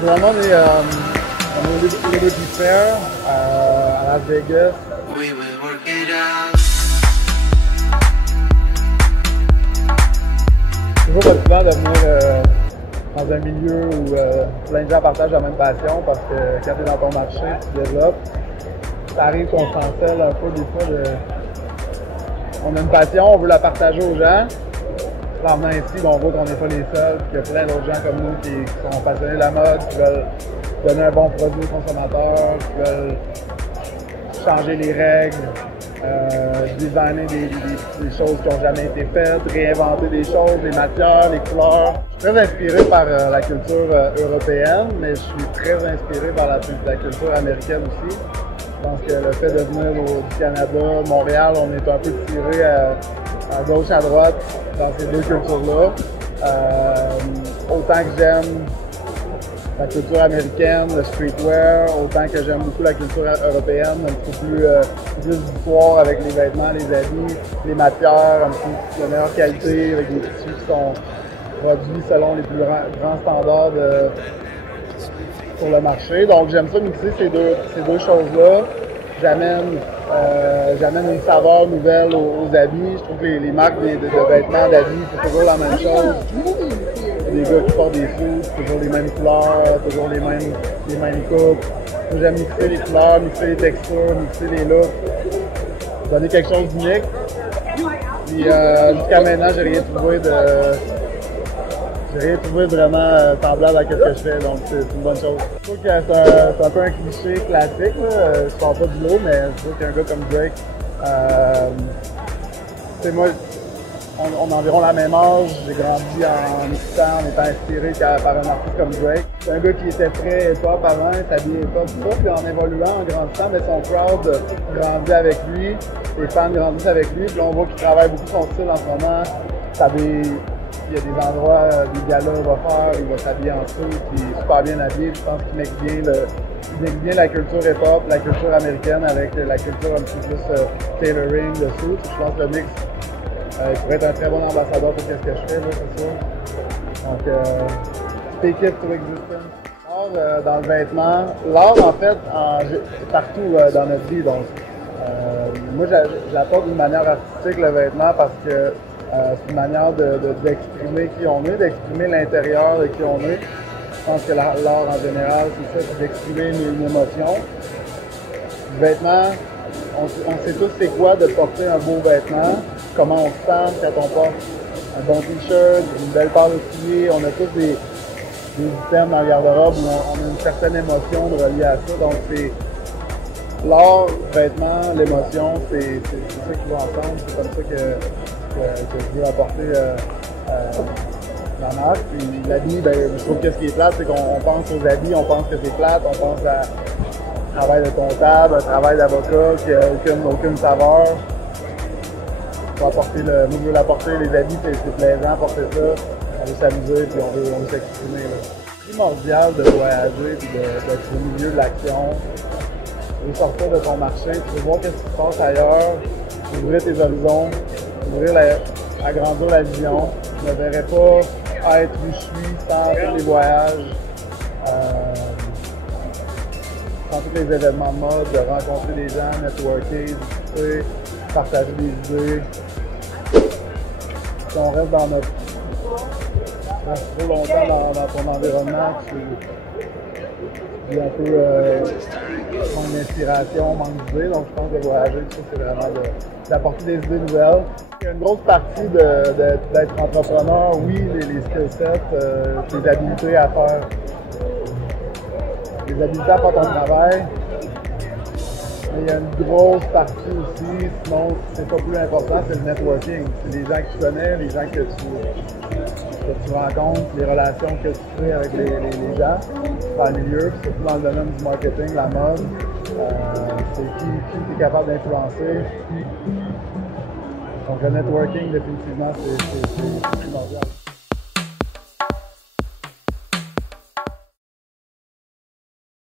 Vraiment, on est au Liberty Fair à Las Vegas. C'est toujours motivant de venir dans un milieu où plein de gens partagent la même passion parce que quand tu es dans ton marché, tu développes. Ça arrive qu'on s'encelle un peu des fois on a une passion, on veut la partager aux gens. En venant ici, on voit qu'on n'est pas les seuls, qu'il y a plein d'autres gens comme nous qui sont passionnés de la mode, qui veulent donner un bon produit aux consommateurs, qui veulent changer les règles, designer des choses qui n'ont jamais été faites, réinventer des choses, des matières, les couleurs. Je suis très inspiré par la culture européenne, mais je suis très inspiré par la culture américaine aussi. Je pense que le fait de venir du Canada, Montréal, on est un peu tiré à gauche, à droite dans ces deux cultures-là. Autant que j'aime la culture américaine, le streetwear, autant que j'aime beaucoup la culture européenne, un petit peu plus d'histoire avec les vêtements, les habits, les matières, un petit peu de meilleure qualité, avec des tissus qui sont produits selon les plus grands standards sur le marché. Donc j'aime ça mixer ces deux choses-là. J'amène une saveur nouvelle aux habits. Je trouve que les marques de vêtements, d'habits, c'est toujours la même chose. Des gars qui portent des suits, toujours les mêmes couleurs, toujours les mêmes coupes. J'aime mixer les couleurs, mixer les textures, mixer les looks, donner quelque chose d'unique. Puis jusqu'à maintenant, j'ai rien trouvé vraiment semblable à ce que je fais, donc c'est une bonne chose. Je trouve que c'est un peu un cliché classique, là. Je parle pas du lot, mais je trouve qu'un gars comme Drake, c'est moi, on a environ la même âge, j'ai grandi en écoutant, en étant inspiré par un artiste comme Drake. C'est un gars qui était très hip-hop avant, s'habillait hip-op, tout ça, puis en évoluant, en grandissant, mais son crowd grandit avec lui, les fans grandissent avec lui, puis on voit qu'il travaille beaucoup son style en ce moment. Il y a des endroits, des galas qu'il va faire, il va s'habiller en dessous, puis il est super bien habillé. Je pense qu'il mixe bien la culture hip-hop, la culture américaine avec la culture un petit peu plus tailoring dessous. Je pense que le mix il pourrait être un très bon ambassadeur pour ce que je fais, là, c'est sûr. Donc, take it to existence. L'art dans le vêtement, l'art en fait, partout dans notre vie. Donc, moi, j'apporte d'une manière artistique le vêtement parce que c'est une manière d'exprimer qui on est, d'exprimer l'intérieur de qui on est. Je pense que l'art en général, c'est ça, c'est d'exprimer une émotion. Le vêtement, on sait tous c'est quoi de porter un beau vêtement, comment on se sent quand on porte un bon t-shirt, une belle paire de souliers. On a tous des items dans le garde-robe où on a une certaine émotion de relier à ça. Donc c'est l'art, le vêtement, l'émotion, c'est ça qui va ensemble. C'est comme ça que je veux apporter la marque. Puis l'habit, je trouve que ce qui est plate, c'est qu'on pense aux habits, on pense que c'est plate, on pense à un travail de comptable, un travail d'avocat qui n'a aucune saveur. Moi, je veux l'apporter, les habits, c'est plaisant, porter ça, on veut s'amuser, puis on veut s'exprimer. C'est primordial de voyager, puis d'être au milieu de l'action. Tu veux sortir de ton marché, tu veux voir ce qui se passe ailleurs, ouvrir tes horizons, agrandir la vision. Je ne verrais pas être où je suis sans tous les voyages, sans tous les événements de mode, de rencontrer des gens, networker, discuter, partager des idées. Si on reste trop longtemps dans ton environnement, tu un peu manque d'inspiration, manque d'idées. Donc je pense que voyager, c'est vraiment d'apporter des idées nouvelles. Il y a une grosse partie d'être entrepreneur, oui, les skill sets, les habilités à faire ton travail. Mais il y a une grosse partie aussi, sinon c'est pas plus important, c'est le networking. C'est les gens que tu connais, les gens que tu rencontres, les relations que tu crées avec les gens dans le milieu, surtout dans le domaine du marketing, la mode. C'est qui tu es capable d'influencer. Donc le networking, définitivement, c'est primordial.